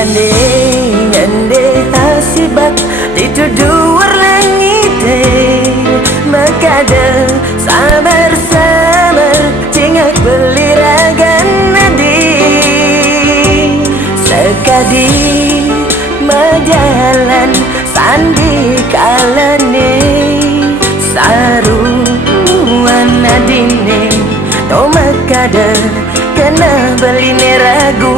Yande yande hasibat ditudur langite makada sabar sabar cingak beliragan nadi sekadi majalan sandi kalane saruan nadine no makada kena beline ragu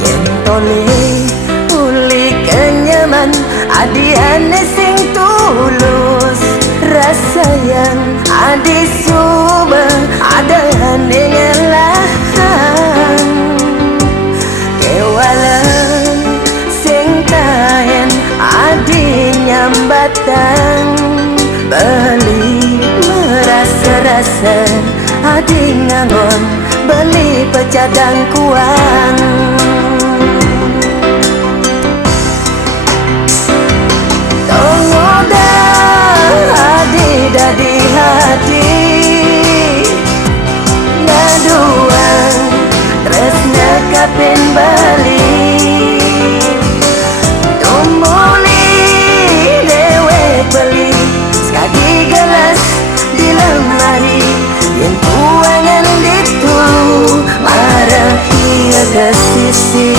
yen tole uli kenyaman adi ane sing tulus rasa yang adi suba ada ane ngelahan kewala sing kaen adi nyambatan beli merasa-rasa adi ngangon beli pecadang kuang tongoda adi dadi hati ngaduang tresna kapin bali tumuli dewek beli sekali gelas di lemari yang kuangan itu marah ia ke sisi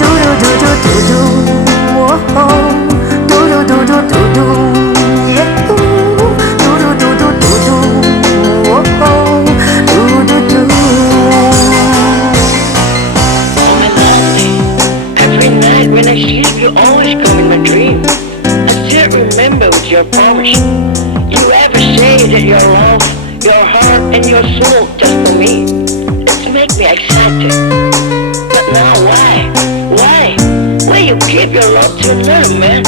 dudu dudu dudu oh oh dudu dudu dudu yeah dudu dudu dudu oh oh dudu dudu. Every night when I sleep, you always come in my dream. I still remember with your promise. You ever say that your love, your heart, and your soul just for me. It's make me excited. But now why? Why? Why you give your love to another man?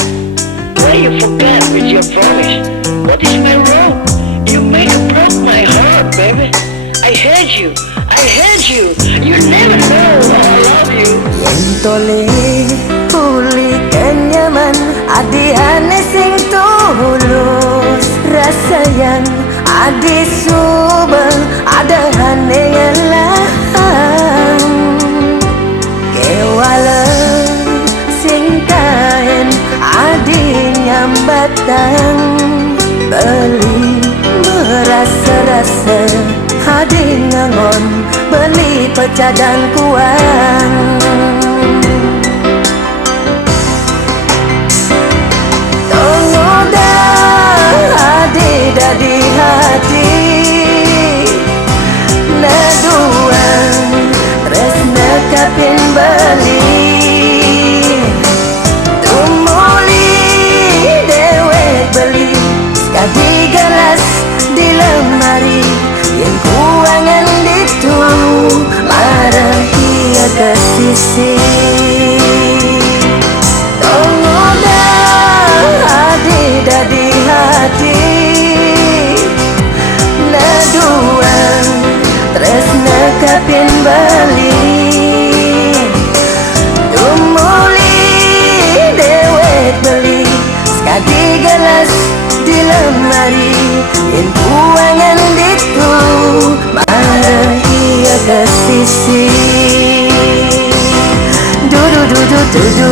Why you forgot with your promise? What is my wrong? You make it broke my heart, baby. I hate you. I hate you. You never know that I love you. Yen tole uli kenyaman adi ane sing tulus rasa yang adi subeng ada ane ngelahan kewala sing kaen adi nyambatan beli merasa-rasa adi ngangon beli pecadang kuang tongoda adi dadi hati naduang tresna kapin bali tumuli dewek beli sekali gelas di lemari yang kuangan itu marah ia ke sisi tongoda adi dadi hati naduang tresna kapin bali tumuli dewek beli sekali gelas di lemari yang kuangan itu marah ia ke sisi dudu dudu dudu